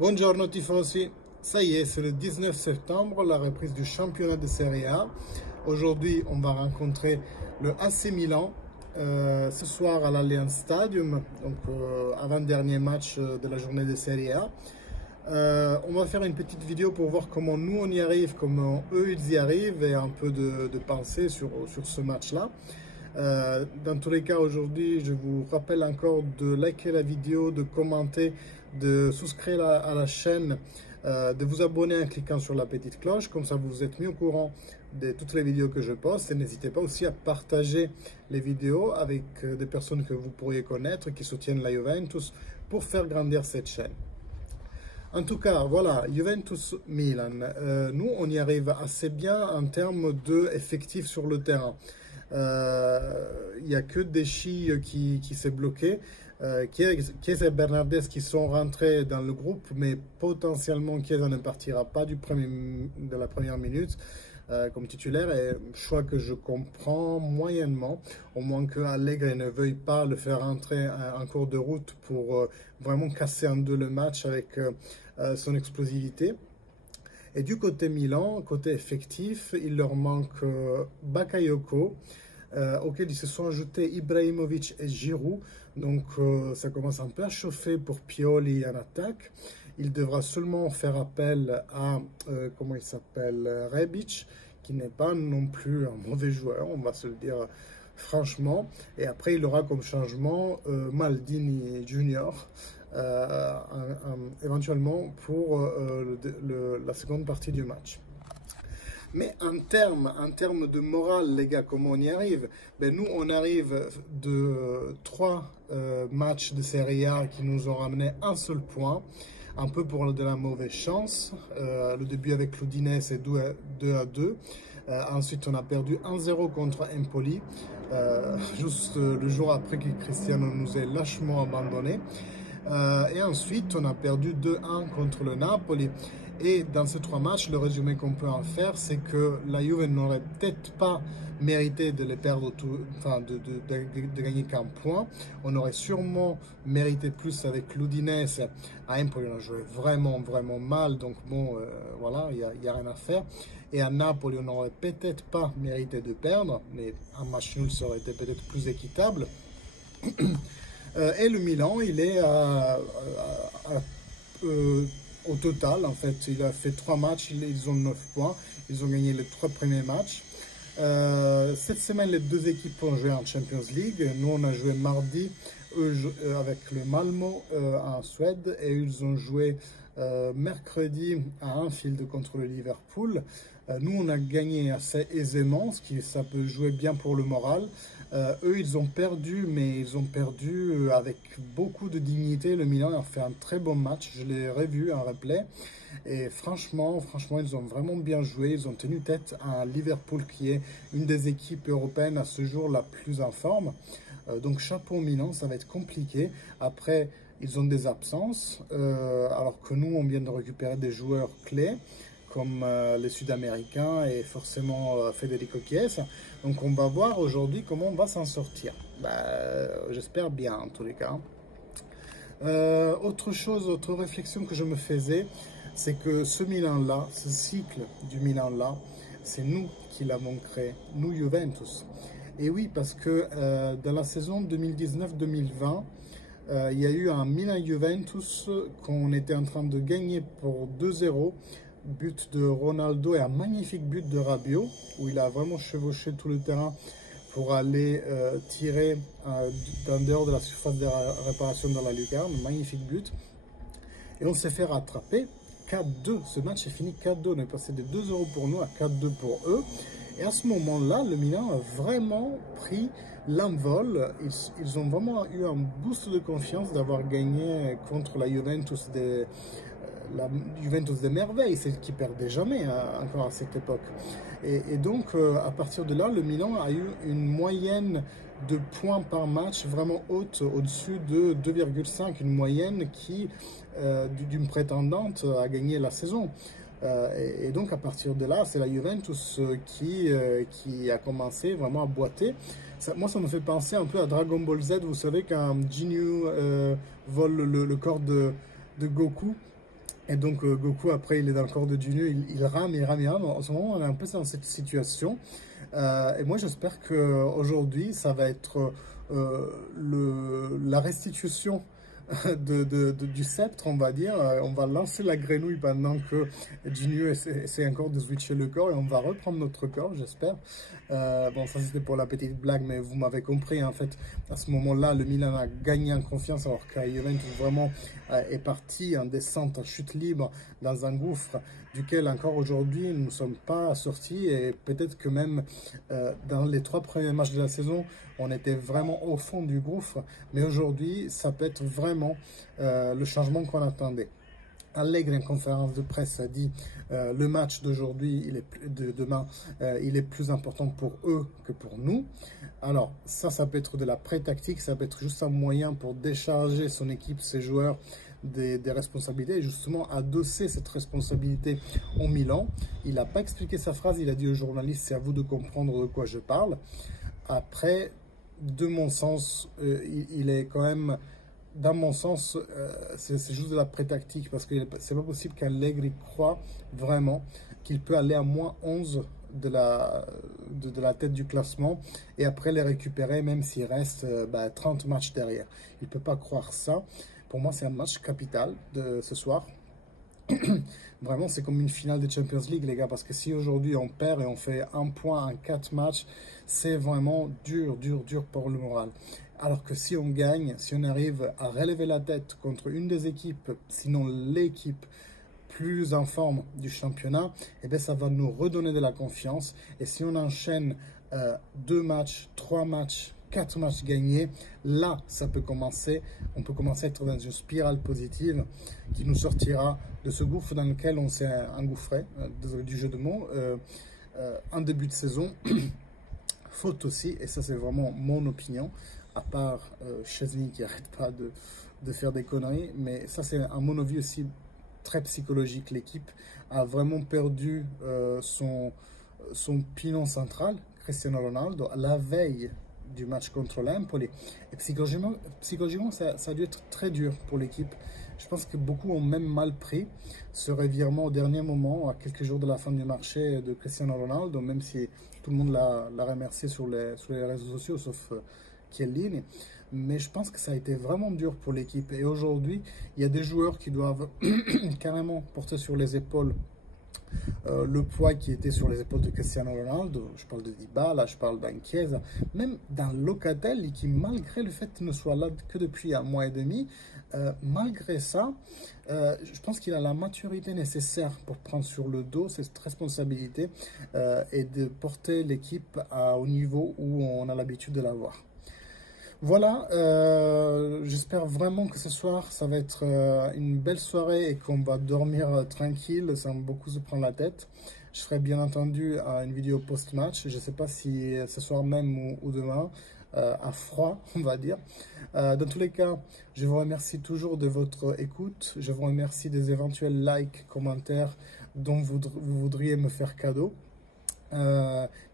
Buongiorno tifosi, ça y est, c'est le 19 septembre, la reprise du championnat de Serie A. Aujourd'hui, on va rencontrer le AC Milan ce soir à l'Allianz Stadium, donc avant-dernier match de la journée de Serie A. On va faire une petite vidéo pour voir comment nous on y arrive, comment eux ils y arrivent et un peu de pensée sur ce match-là. Dans tous les cas, aujourd'hui, je vous rappelle encore de liker la vidéo, de commenter, de souscrire à la chaîne, de vous abonner en cliquant sur la petite cloche, comme ça vous êtes mis au courant de toutes les vidéos que je poste. Et n'hésitez pas aussi à partager les vidéos avec des personnes que vous pourriez connaître, qui soutiennent la Juventus, pour faire grandir cette chaîne. En tout cas, voilà, Juventus-Milan, nous on y arrive assez bien en termes d'effectifs sur le terrain. Il n'y a que Deschamps qui s'est bloqué, Chiesa et Bernardes qui sont rentrés dans le groupe, mais potentiellement Chiesa ne partira pas de la première minute comme titulaire, et choix que je comprends moyennement, au moins que Allegri ne veuille pas le faire rentrer en cours de route pour vraiment casser en deux le match avec son explosivité. Et du côté Milan, côté effectif, il leur manque Bakayoko, auquel ils se sont ajoutés Ibrahimovic et Giroud. Donc ça commence un peu à chauffer pour Pioli en attaque. Il devra seulement faire appel à, comment il s'appelle, Rebic, qui n'est pas non plus un mauvais joueur, on va se le dire franchement. Et après, il aura comme changement Maldini Junior, éventuellement pour la seconde partie du match. Mais en termes de morale, les gars, comment on y arrive? Ben, nous, on arrive de 3 matchs de Serie A qui nous ont ramené un seul point, un peu pour de la mauvaise chance. Le début avec l'Udinese est 2-2. Ensuite, on a perdu 1-0 contre Empoli, juste le jour après que Cristiano nous ait lâchement abandonné. Et ensuite, on a perdu 2-1 contre le Napoli. Et dans ces 3 matchs, le résumé qu'on peut en faire, c'est que la Juve n'aurait peut-être pas mérité de les perdre, de gagner qu'un point. On aurait sûrement mérité plus avec l'Udinese. À Empoli, on a joué vraiment mal. Donc bon, voilà, il n'y a rien à faire. Et à Napoli, on n'aurait peut-être pas mérité de perdre, mais un match nul, ça aurait été peut-être plus équitable. Et le Milan, il est au total, en fait, il a fait 3 matchs, ils ont 9 points, ils ont gagné les 3 premiers matchs. Cette semaine, les 2 équipes ont joué en Champions League. Nous, on a joué mardi avec le Malmö en Suède, et ils ont joué mercredi à Anfield contre le Liverpool. Nous, on a gagné assez aisément, ça peut jouer bien pour le moral. Eux, ils ont perdu, mais ils ont perdu avec beaucoup de dignité. Le Milan a fait un très bon match, je l'ai revu en replay. Et franchement, ils ont vraiment bien joué. Ils ont tenu tête à Liverpool, qui est une des équipes européennes à ce jour la plus en forme. Donc chapeau au Milan, ça va être compliqué. Après, ils ont des absences, alors que nous, on vient de récupérer des joueurs clés, comme les Sud-Américains et forcément Federico Chiesa. Donc on va voir aujourd'hui comment on va s'en sortir. J'espère bien en tous les cas. Autre réflexion que je me faisais, c'est que ce Milan-là, ce cycle du Milan-là, c'est nous qui l'avons créé, nous Juventus. Et oui, parce que dans la saison 2019-2020, il y a eu un Milan-Juventus qu'on était en train de gagner pour 2-0. But de Ronaldo et un magnifique but de Rabiot, où il a vraiment chevauché tout le terrain pour aller tirer en dehors de la surface de réparation dans la lucarne. Magnifique but. Et on s'est fait rattraper 4-2. Ce match est fini 4-2. On est passé de 2-0 pour nous à 4-2 pour eux. Et à ce moment-là, le Milan a vraiment pris l'envol. Ils ont vraiment eu un boost de confiance d'avoir gagné contre la Juventus des merveilles, celle qui perdait jamais encore à cette époque. Et donc, à partir de là, le Milan a eu une moyenne de points par match vraiment haute, au-dessus de 2,5, une moyenne d'une prétendante à gagner la saison. Et donc, à partir de là, c'est la Juventus qui a commencé vraiment à boiter. Moi, ça me fait penser un peu à Dragon Ball Z. Vous savez, quand Jinyu vole le corps de Goku, Et donc Goku, après, il est dans le corps de Jinyu, il rame, il rame, il rame. En ce moment, on est un peu dans cette situation. Et moi, j'espère qu'aujourd'hui, ça va être la restitution du sceptre, on va dire. On va lancer la grenouille pendant que Jinyu essaie encore de switcher le corps et on va reprendre notre corps, j'espère. Bon, ça c'était pour la petite blague, mais vous m'avez compris. En fait, à ce moment-là, le Milan a gagné en confiance, alors qu'Juventus vraiment est parti en descente, en chute libre, dans un gouffre duquel encore aujourd'hui nous ne sommes pas sortis. Et peut-être que même dans les 3 premiers matchs de la saison, on était vraiment au fond du gouffre. Mais aujourd'hui, ça peut être vraiment le changement qu'on attendait. Allegri, en conférence de presse, a dit le match d'aujourd'hui, de demain, il est plus important pour eux que pour nous. Alors ça peut être de la pré-tactique, ça peut être juste un moyen pour décharger son équipe, ses joueurs des responsabilités et justement adosser cette responsabilité au Milan. Il n'a pas expliqué sa phrase, il a dit aux journalistes, c'est à vous de comprendre de quoi je parle. Après, de mon sens, il est quand même... Dans mon sens, c'est juste de la pré-tactique parce que c'est pas possible qu'Allegri croit vraiment qu'il peut aller à moins 11 de la tête du classement et après les récupérer même s'il reste 30 matchs derrière. Il ne peut pas croire ça. Pour moi, c'est un match capital de ce soir. Vraiment, c'est comme une finale de Champions League, les gars, parce que si aujourd'hui on perd et on fait 1 point en 4 matchs, c'est vraiment dur pour le moral. Alors que si on gagne, si on arrive à relever la tête contre une des équipes, sinon l'équipe plus en forme du championnat, eh bien ça va nous redonner de la confiance. Et si on enchaîne 2 matchs, 3 matchs, 4 matchs gagnés, là, ça peut commencer. On peut commencer à être dans une spirale positive qui nous sortira de ce gouffre dans lequel on s'est engouffré, désolé du jeu de mots, en début de saison. Faute aussi, et ça c'est vraiment mon opinion, à part Chesney qui n'arrête pas de faire des conneries, mais ça c'est à mon avis aussi très psychologique. L'équipe a vraiment perdu son pilier central, Cristiano Ronaldo, à la veille du match contre l'Empoli. Et psychologiquement ça a dû être très dur pour l'équipe. Je pense que beaucoup ont même mal pris ce revirement au dernier moment, à quelques jours de la fin du marché de Cristiano Ronaldo, même si tout le monde l'a remercié sur les réseaux sociaux, sauf Chiellini. Mais je pense que ça a été vraiment dur pour l'équipe. Et aujourd'hui, il y a des joueurs qui doivent carrément porter sur les épaules le poids qui était sur les épaules de Cristiano Ronaldo. Je parle de Dybala, je parle d'Anchiesa, même dans Locatelli qui, malgré le fait qu'il ne soit là que depuis 1 mois et demi, malgré ça, je pense qu'il a la maturité nécessaire pour prendre sur le dos cette responsabilité et de porter l'équipe au niveau où on a l'habitude de l'avoir. Voilà, j'espère vraiment que ce soir, ça va être une belle soirée et qu'on va dormir tranquille sans beaucoup se prendre la tête. Je ferai bien entendu une vidéo post-match, je ne sais pas si ce soir même ou demain, à froid, on va dire. Dans tous les cas, je vous remercie toujours de votre écoute. Je vous remercie des éventuels likes, commentaires dont vous voudriez me faire cadeau.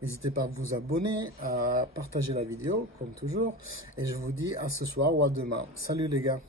N'hésitez pas à vous abonner, à partager la vidéo, comme toujours. Et je vous dis à ce soir ou à demain. Salut les gars!